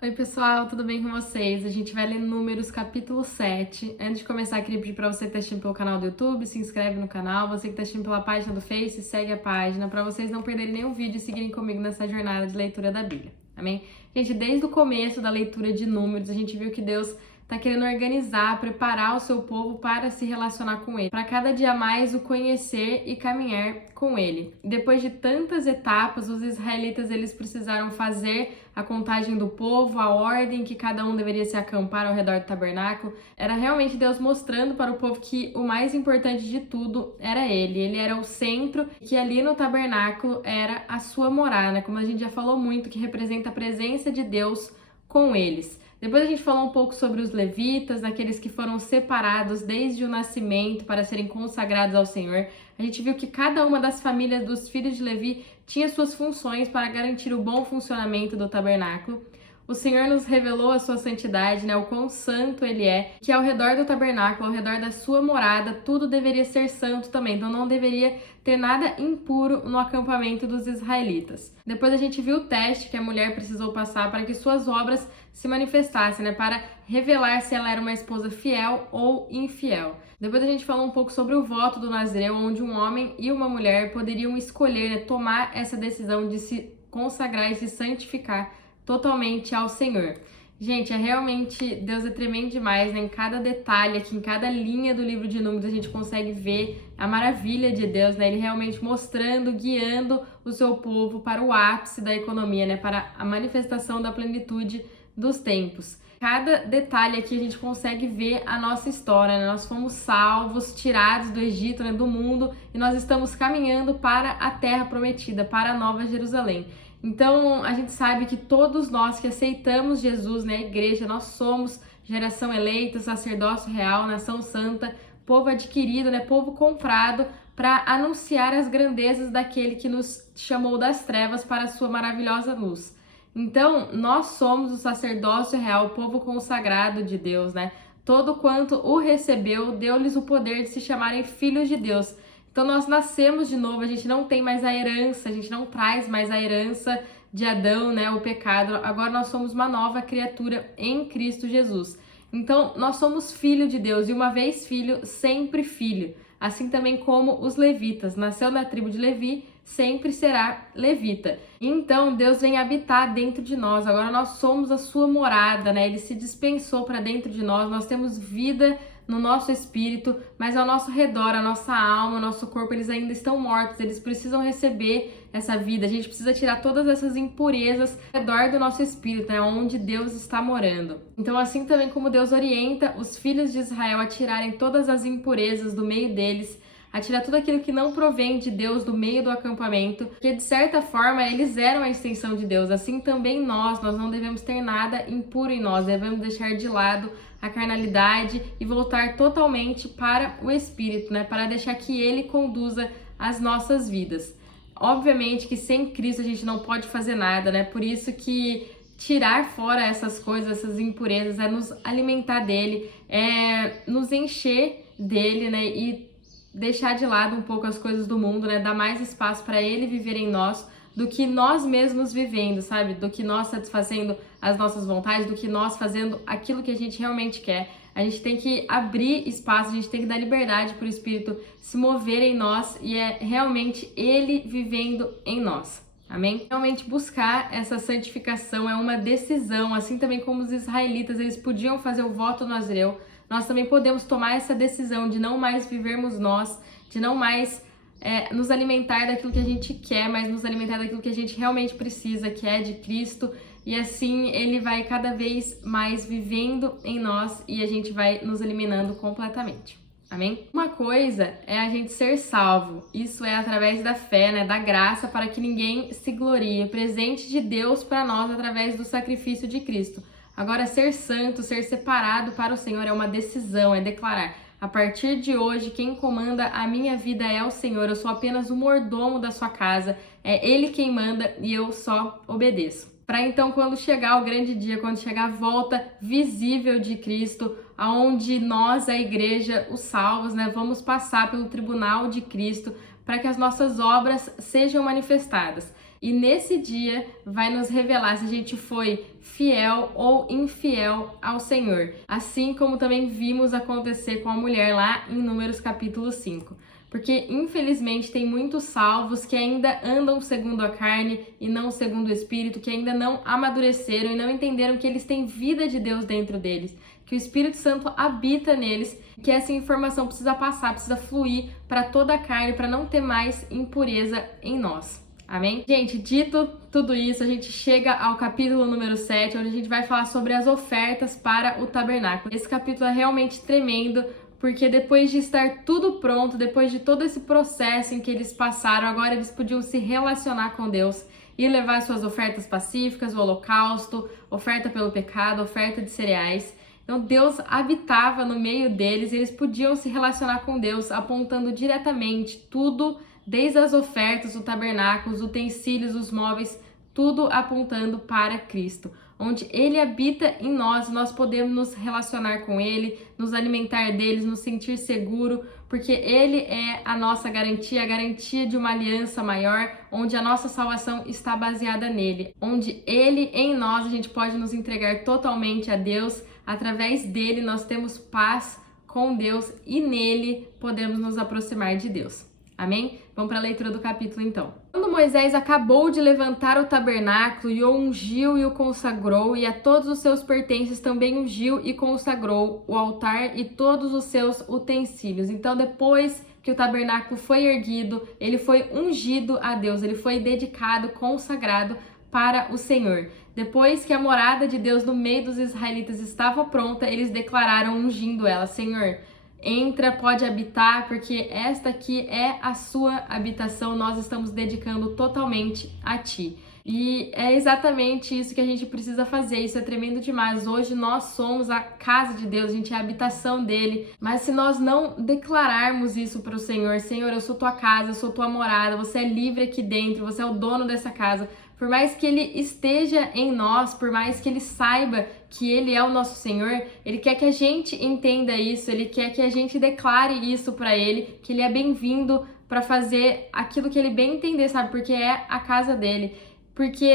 Oi, pessoal, tudo bem com vocês? A gente vai ler Números capítulo 7. Antes de começar, queria pedir para você que está assistindo pelo canal do YouTube, se inscreve no canal. Você que está assistindo pela página do Face, segue a página para vocês não perderem nenhum vídeo e seguirem comigo nessa jornada de leitura da Bíblia. Amém? Gente, desde o começo da leitura de Números, a gente viu que Deus está querendo organizar, preparar o seu povo para se relacionar com Ele, para cada dia mais o conhecer e caminhar com Ele. Depois de tantas etapas, os israelitas eles precisaram fazer a contagem do povo, a ordem que cada um deveria se acampar ao redor do tabernáculo. Era realmente Deus mostrando para o povo que o mais importante de tudo era Ele era o centro, que ali no tabernáculo era a sua morada, né? Como a gente já falou muito, que representa a presença de Deus com eles. Depois a gente falou um pouco sobre os levitas, aqueles que foram separados desde o nascimento para serem consagrados ao Senhor. A gente viu que cada uma das famílias dos filhos de Levi tinha suas funções para garantir o bom funcionamento do tabernáculo. O Senhor nos revelou a sua santidade, né? O quão santo Ele é, que ao redor do tabernáculo, ao redor da sua morada, tudo deveria ser santo também. Então não deveria ter nada impuro no acampamento dos israelitas. Depois a gente viu o teste que a mulher precisou passar para que suas obras se manifestassem, né? Para revelar se ela era uma esposa fiel ou infiel. Depois a gente falou um pouco sobre o voto do Nazireu, onde um homem e uma mulher poderiam escolher, né? Tomar essa decisão de se consagrar e se santificar totalmente ao Senhor. Gente, Deus é tremendo demais, né? Em cada detalhe aqui, em cada linha do livro de Números, a gente consegue ver a maravilha de Deus, né? Ele realmente mostrando, guiando o seu povo para o ápice da economia, né? Para a manifestação da plenitude dos tempos. Cada detalhe aqui a gente consegue ver a nossa história, né? Nós fomos salvos, tirados do Egito, né? Do mundo, e nós estamos caminhando para a terra prometida, para a Nova Jerusalém. Então, a gente sabe que todos nós que aceitamos Jesus, né, a igreja, nós somos geração eleita, sacerdócio real, nação santa, povo adquirido, né, povo comprado para anunciar as grandezas daquele que nos chamou das trevas para a sua maravilhosa luz. Então, nós somos o sacerdócio real, o povo consagrado de Deus, né? Todo quanto o recebeu, deu-lhes o poder de se chamarem filhos de Deus. Então nós nascemos de novo, a gente não tem mais a herança, a gente não traz mais a herança de Adão, né, o pecado. Agora nós somos uma nova criatura em Cristo Jesus. Então nós somos filho de Deus e uma vez filho, sempre filho. Assim também como os levitas, nasceu na tribo de Levi, sempre será levita. Então Deus vem habitar dentro de nós. Agora nós somos a sua morada, né? Ele se dispensou para dentro de nós. Nós temos vida no nosso espírito, mas ao nosso redor, a nossa alma, o nosso corpo, eles ainda estão mortos, eles precisam receber essa vida, a gente precisa tirar todas essas impurezas ao redor do nosso espírito, né, onde Deus está morando. Então, assim também como Deus orienta os filhos de Israel a tirarem todas as impurezas do meio deles, a tirar tudo aquilo que não provém de Deus do meio do acampamento, porque de certa forma eles eram a extensão de Deus, assim também nós não devemos ter nada impuro em nós, devemos deixar de lado a carnalidade e voltar totalmente para o Espírito, né? Para deixar que Ele conduza as nossas vidas. Obviamente que sem Cristo a gente não pode fazer nada, né? Por isso que tirar fora essas coisas, essas impurezas, é nos alimentar dele, é nos encher dele, né? E deixar de lado um pouco as coisas do mundo, né? Dar mais espaço para Ele viver em nós, do que nós mesmos vivendo, sabe? Do que nós satisfazendo as nossas vontades, do que nós fazendo aquilo que a gente realmente quer. A gente tem que abrir espaço, a gente tem que dar liberdade para o Espírito se mover em nós e é realmente Ele vivendo em nós. Amém? Realmente buscar essa santificação é uma decisão, assim também como os israelitas, eles podiam fazer o voto do Nazireu, nós também podemos tomar essa decisão de não mais vivermos nós, de não mais nos alimentar daquilo que a gente quer, mas nos alimentar daquilo que a gente realmente precisa, que é de Cristo, e assim Ele vai cada vez mais vivendo em nós e a gente vai nos eliminando completamente. Amém? Uma coisa é a gente ser salvo, isso é através da fé, né, da graça, para que ninguém se glorie, presente de Deus para nós através do sacrifício de Cristo. Agora, ser santo, ser separado para o Senhor é uma decisão, é declarar: a partir de hoje, quem comanda a minha vida é o Senhor, eu sou apenas o mordomo da sua casa, é Ele quem manda e eu só obedeço. Para então, quando chegar o grande dia, quando chegar a volta visível de Cristo, aonde nós, a igreja, os salvos, né, vamos passar pelo tribunal de Cristo para que as nossas obras sejam manifestadas. E nesse dia vai nos revelar se a gente foi fiel ou infiel ao Senhor. Assim como também vimos acontecer com a mulher lá em Números capítulo 5. Porque, infelizmente, tem muitos salvos que ainda andam segundo a carne e não segundo o Espírito, que ainda não amadureceram e não entenderam que eles têm vida de Deus dentro deles, que o Espírito Santo habita neles, que essa informação precisa passar, precisa fluir para toda a carne, para não ter mais impureza em nós. Amém? Gente, dito tudo isso, a gente chega ao capítulo número 7, onde a gente vai falar sobre as ofertas para o tabernáculo. Esse capítulo é realmente tremendo, porque depois de estar tudo pronto, depois de todo esse processo em que eles passaram, agora eles podiam se relacionar com Deus e levar suas ofertas pacíficas, o holocausto, oferta pelo pecado, oferta de cereais. Então Deus habitava no meio deles, eles podiam se relacionar com Deus, apontando diretamente tudo, desde as ofertas, o tabernáculo, os utensílios, os móveis, tudo apontando para Cristo, onde Ele habita em nós, nós podemos nos relacionar com Ele, nos alimentar deles, nos sentir seguro, porque Ele é a nossa garantia, a garantia de uma aliança maior, onde a nossa salvação está baseada nele, onde Ele em nós, a gente pode nos entregar totalmente a Deus, através dele nós temos paz com Deus e nele podemos nos aproximar de Deus. Amém? Vamos para a leitura do capítulo então. Quando Moisés acabou de levantar o tabernáculo e o ungiu e o consagrou, e a todos os seus pertences também ungiu e consagrou o altar e todos os seus utensílios. Então, depois que o tabernáculo foi erguido, ele foi ungido a Deus, ele foi dedicado, consagrado para o Senhor. Depois que a morada de Deus no meio dos israelitas estava pronta, eles declararam ungindo ela: Senhor, entra, pode habitar, porque esta aqui é a sua habitação, nós estamos dedicando totalmente a ti. E é exatamente isso que a gente precisa fazer, isso é tremendo demais. Hoje nós somos a casa de Deus, a gente é a habitação dele, mas se nós não declararmos isso para o Senhor: Senhor, eu sou tua casa, eu sou tua morada, você é livre aqui dentro, você é o dono dessa casa. Por mais que ele esteja em nós, por mais que ele saiba que ele é o nosso Senhor, ele quer que a gente entenda isso, ele quer que a gente declare isso para ele, que ele é bem-vindo para fazer aquilo que ele bem entender, sabe? Porque é a casa dele. Porque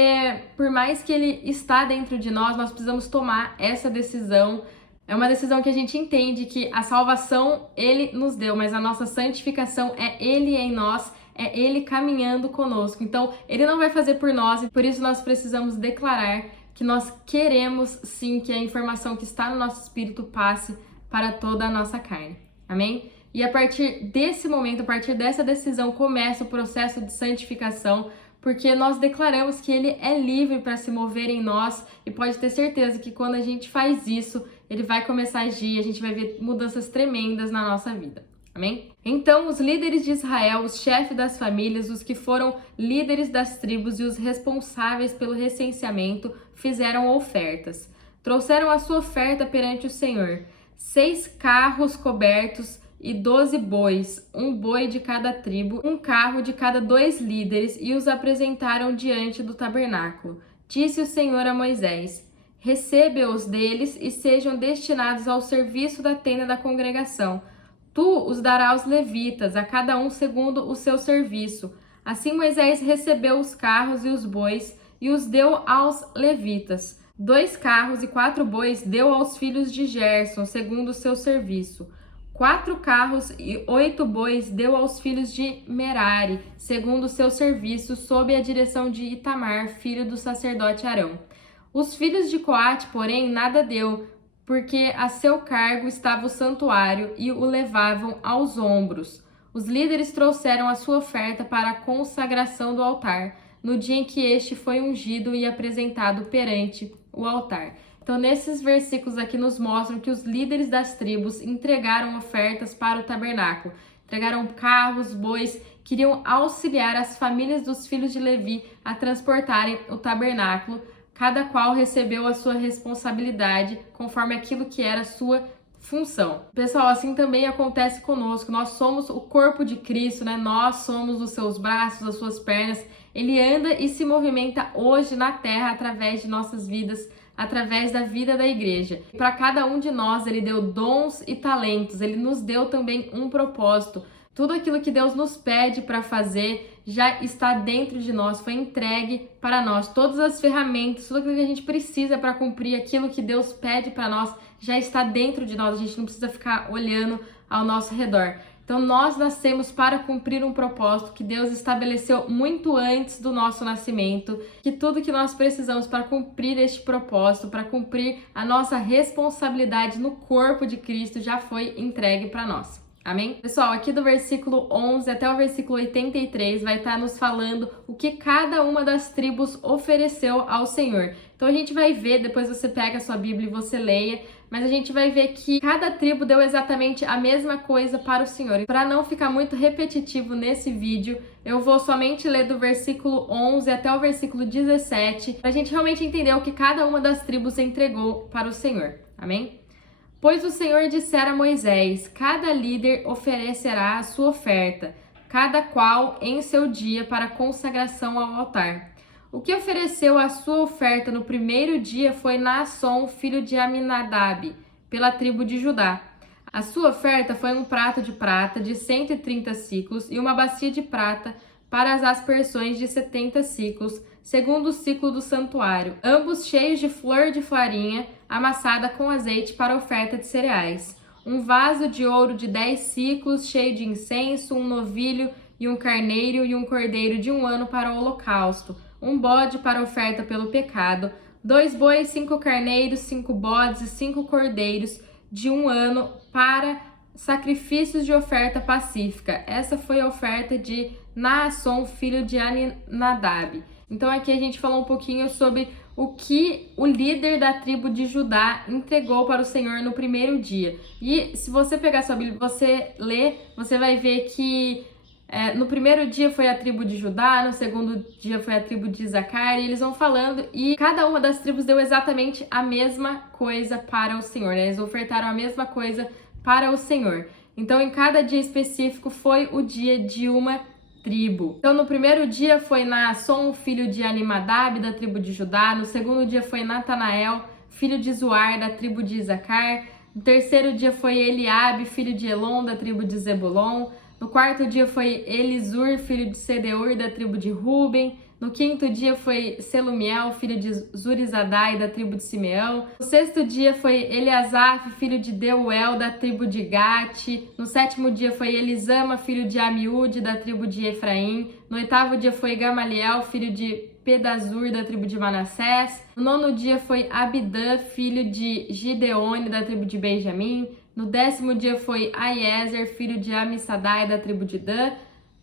por mais que ele está dentro de nós, nós precisamos tomar essa decisão. É uma decisão que a gente entende que a salvação ele nos deu, mas a nossa santificação é ele em nós, é ele caminhando conosco. Então, ele não vai fazer por nós e por isso nós precisamos declarar que nós queremos sim que a informação que está no nosso espírito passe para toda a nossa carne. Amém? E a partir desse momento, a partir dessa decisão, começa o processo de santificação, porque nós declaramos que ele é livre para se mover em nós e pode ter certeza que quando a gente faz isso, ele vai começar a agir, a gente vai ver mudanças tremendas na nossa vida. Amém? Então, os líderes de Israel, os chefes das famílias, os que foram líderes das tribos e os responsáveis pelo recenseamento fizeram ofertas. Trouxeram a sua oferta perante o Senhor: 6 carros cobertos e 12 bois, um boi de cada tribo, um carro de cada 2 líderes, e os apresentaram diante do tabernáculo. Disse o Senhor a Moisés: recebe-os deles e sejam destinados ao serviço da tenda da congregação. Tu os darás aos levitas, a cada um segundo o seu serviço. Assim Moisés recebeu os carros e os bois e os deu aos levitas. 2 carros e 4 bois deu aos filhos de Gerson, segundo o seu serviço. 4 carros e 8 bois deu aos filhos de Merari, segundo o seu serviço, sob a direção de Itamar, filho do sacerdote Arão. Os filhos de Coate, porém, nada deu, porque a seu cargo estava o santuário e o levavam aos ombros. Os líderes trouxeram a sua oferta para a consagração do altar, no dia em que este foi ungido e apresentado perante o altar. Então, nesses versículos aqui nos mostram que os líderes das tribos entregaram ofertas para o tabernáculo. Entregaram carros, bois, queriam auxiliar as famílias dos filhos de Levi a transportarem o tabernáculo. Cada qual recebeu a sua responsabilidade conforme aquilo que era a sua função. Pessoal, assim também acontece conosco. Nós somos o corpo de Cristo, né? Nós somos os seus braços, as suas pernas. Ele anda e se movimenta hoje na terra através de nossas vidas, através da vida da igreja. Para cada um de nós, ele deu dons e talentos. Ele nos deu também um propósito. Tudo aquilo que Deus nos pede para fazer já está dentro de nós, foi entregue para nós. Todas as ferramentas, tudo aquilo que a gente precisa para cumprir aquilo que Deus pede para nós já está dentro de nós. A gente não precisa ficar olhando ao nosso redor. Então nós nascemos para cumprir um propósito que Deus estabeleceu muito antes do nosso nascimento, que tudo que nós precisamos para cumprir este propósito, para cumprir a nossa responsabilidade no corpo de Cristo já foi entregue para nós. Amém? Pessoal, aqui do versículo 11 até o versículo 83 vai estar nos falando o que cada uma das tribos ofereceu ao Senhor. Então a gente vai ver, depois você pega a sua Bíblia e você leia, mas a gente vai ver que cada tribo deu exatamente a mesma coisa para o Senhor. E para não ficar muito repetitivo nesse vídeo, eu vou somente ler do versículo 11 até o versículo 17, para a gente realmente entender o que cada uma das tribos entregou para o Senhor. Amém? Pois o Senhor dissera a Moisés: cada líder oferecerá a sua oferta, cada qual em seu dia para consagração ao altar. O que ofereceu a sua oferta no primeiro dia foi Naasson, filho de Aminadab, pela tribo de Judá. A sua oferta foi um prato de prata de 130 siclos e uma bacia de prata para as aspersões de 70 siclos, segundo o ciclo do santuário, ambos cheios de flor de farinha amassada com azeite para oferta de cereais. Um vaso de ouro de 10 siclos, cheio de incenso, um novilho e um carneiro e um cordeiro de 1 ano para o holocausto, um bode para oferta pelo pecado, 2 bois, 5 carneiros, 5 bodes e 5 cordeiros de 1 ano para sacrifícios de oferta pacífica. Essa foi a oferta de Naasson, filho de Aminadab. Então aqui a gente falou um pouquinho sobre o que o líder da tribo de Judá entregou para o Senhor no primeiro dia. E se você pegar sua Bíblia e você ler, você vai ver que no primeiro dia foi a tribo de Judá, no segundo dia foi a tribo de Isacar, e eles vão falando, e cada uma das tribos deu exatamente a mesma coisa para o Senhor, né? Eles ofertaram a mesma coisa para o Senhor. Então, em cada dia específico foi o dia de uma tribo. Então, no primeiro dia foi Naasson, filho de Aminadab, da tribo de Judá. No segundo dia foi Natanael, filho de Zuar, da tribo de Isacar. No terceiro dia foi Eliabe, filho de Elon, da tribo de Zebulon. No quarto dia foi Elisur, filho de Sedeur, da tribo de Ruben. No quinto dia foi Selumiel, filho de Zurizadai, da tribo de Simeão. No sexto dia foi Eliasaf, filho de Deuel, da tribo de Gate. No sétimo dia foi Elisama, filho de Amiúde, da tribo de Efraim. No oitavo dia foi Gamaliel, filho de Pedazur, da tribo de Manassés. No nono dia foi Abidã, filho de Gideone, da tribo de Benjamim. No 10º dia foi Aiezer, filho de Amissadai, da tribo de Dan.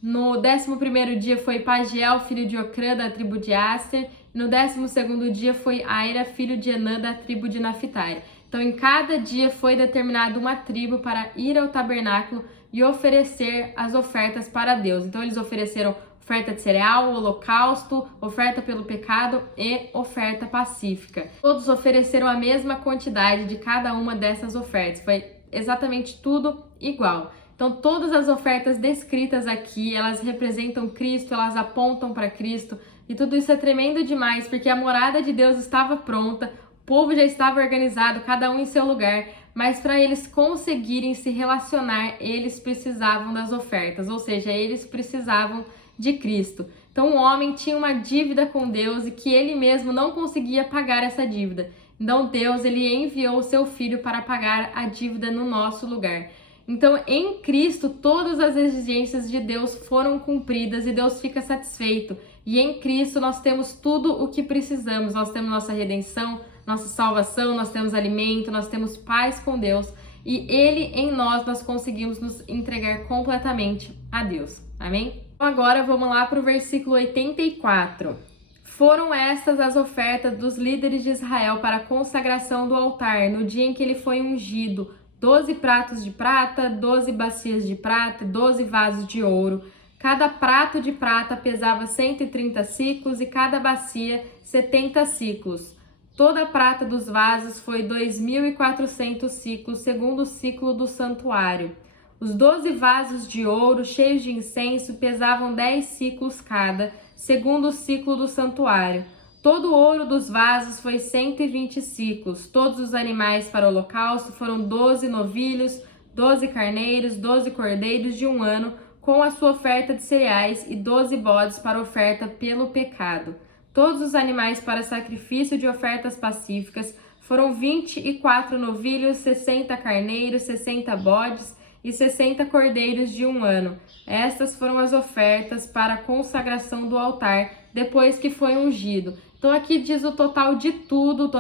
No 11º dia foi Pagiel, filho de Ocrã, da tribo de Aser. E no 12º dia foi Aira, filho de Enã, da tribo de Naphtali. Então, em cada dia foi determinada uma tribo para ir ao tabernáculo e oferecer as ofertas para Deus. Então, eles ofereceram oferta de cereal, holocausto, oferta pelo pecado e oferta pacífica. Todos ofereceram a mesma quantidade de cada uma dessas ofertas. Foi exatamente tudo igual. Então, todas as ofertas descritas aqui, elas representam Cristo, elas apontam para Cristo, e tudo isso é tremendo demais, porque a morada de Deus estava pronta, o povo já estava organizado, cada um em seu lugar, mas para eles conseguirem se relacionar, eles precisavam das ofertas, ou seja, eles precisavam de Cristo. Então, o homem tinha uma dívida com Deus e que ele mesmo não conseguia pagar essa dívida. Então, Deus, ele enviou o seu Filho para pagar a dívida no nosso lugar. Então, em Cristo, todas as exigências de Deus foram cumpridas e Deus fica satisfeito. E em Cristo nós temos tudo o que precisamos. Nós temos nossa redenção, nossa salvação, nós temos alimento, nós temos paz com Deus. E Ele em nós conseguimos nos entregar completamente a Deus. Amém? Então, agora vamos lá para o versículo 84. Foram estas as ofertas dos líderes de Israel para a consagração do altar, no dia em que ele foi ungido: 12 pratos de prata, 12 bacias de prata, 12 vasos de ouro. Cada prato de prata pesava 130 siclos e cada bacia 70 siclos. Toda a prata dos vasos foi 2.400 siclos, segundo o ciclo do santuário. Os 12 vasos de ouro cheios de incenso pesavam 10 siclos cada, segundo o ciclo do santuário. Todo o ouro dos vasos foi 120 siclos. Todos os animais para o holocausto foram 12 novilhos, 12 carneiros, 12 cordeiros de 1 ano, com a sua oferta de cereais, e 12 bodes para oferta pelo pecado. Todos os animais para sacrifício de ofertas pacíficas foram 24 novilhos, 60 carneiros, 60 bodes e 60 cordeiros de 1 ano. Estas foram as ofertas para a consagração do altar, depois que foi ungido. Então aqui diz o total de tudo,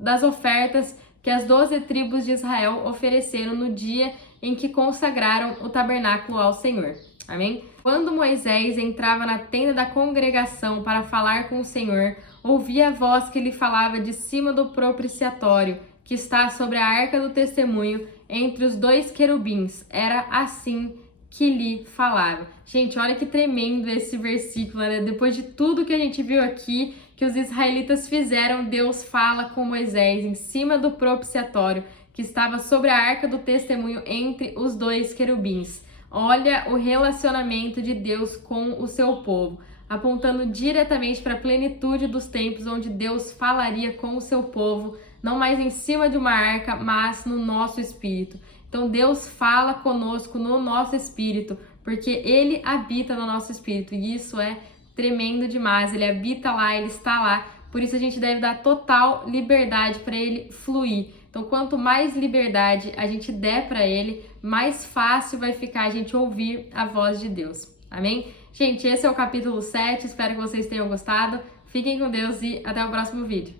das ofertas que as 12 tribos de Israel ofereceram no dia em que consagraram o tabernáculo ao Senhor. Amém? Quando Moisés entrava na tenda da congregação para falar com o Senhor, ouvia a voz que lhe falava de cima do propiciatório, que está sobre a arca do testemunho, entre os 2 querubins. Era assim que lhe falava. Gente, olha que tremendo esse versículo, né? Depois de tudo que a gente viu aqui, que os israelitas fizeram, Deus fala com Moisés em cima do propiciatório, que estava sobre a arca do testemunho, entre os 2 querubins. Olha o relacionamento de Deus com o seu povo, apontando diretamente para a plenitude dos tempos, onde Deus falaria com o seu povo, não mais em cima de uma arca, mas no nosso espírito. Então Deus fala conosco no nosso espírito, porque Ele habita no nosso espírito, e isso é tremendo demais. Ele habita lá, Ele está lá, por isso a gente deve dar total liberdade para Ele fluir. Então, quanto mais liberdade a gente der para Ele, mais fácil vai ficar a gente ouvir a voz de Deus. Amém? Gente, esse é o capítulo 7, espero que vocês tenham gostado. Fiquem com Deus e até o próximo vídeo.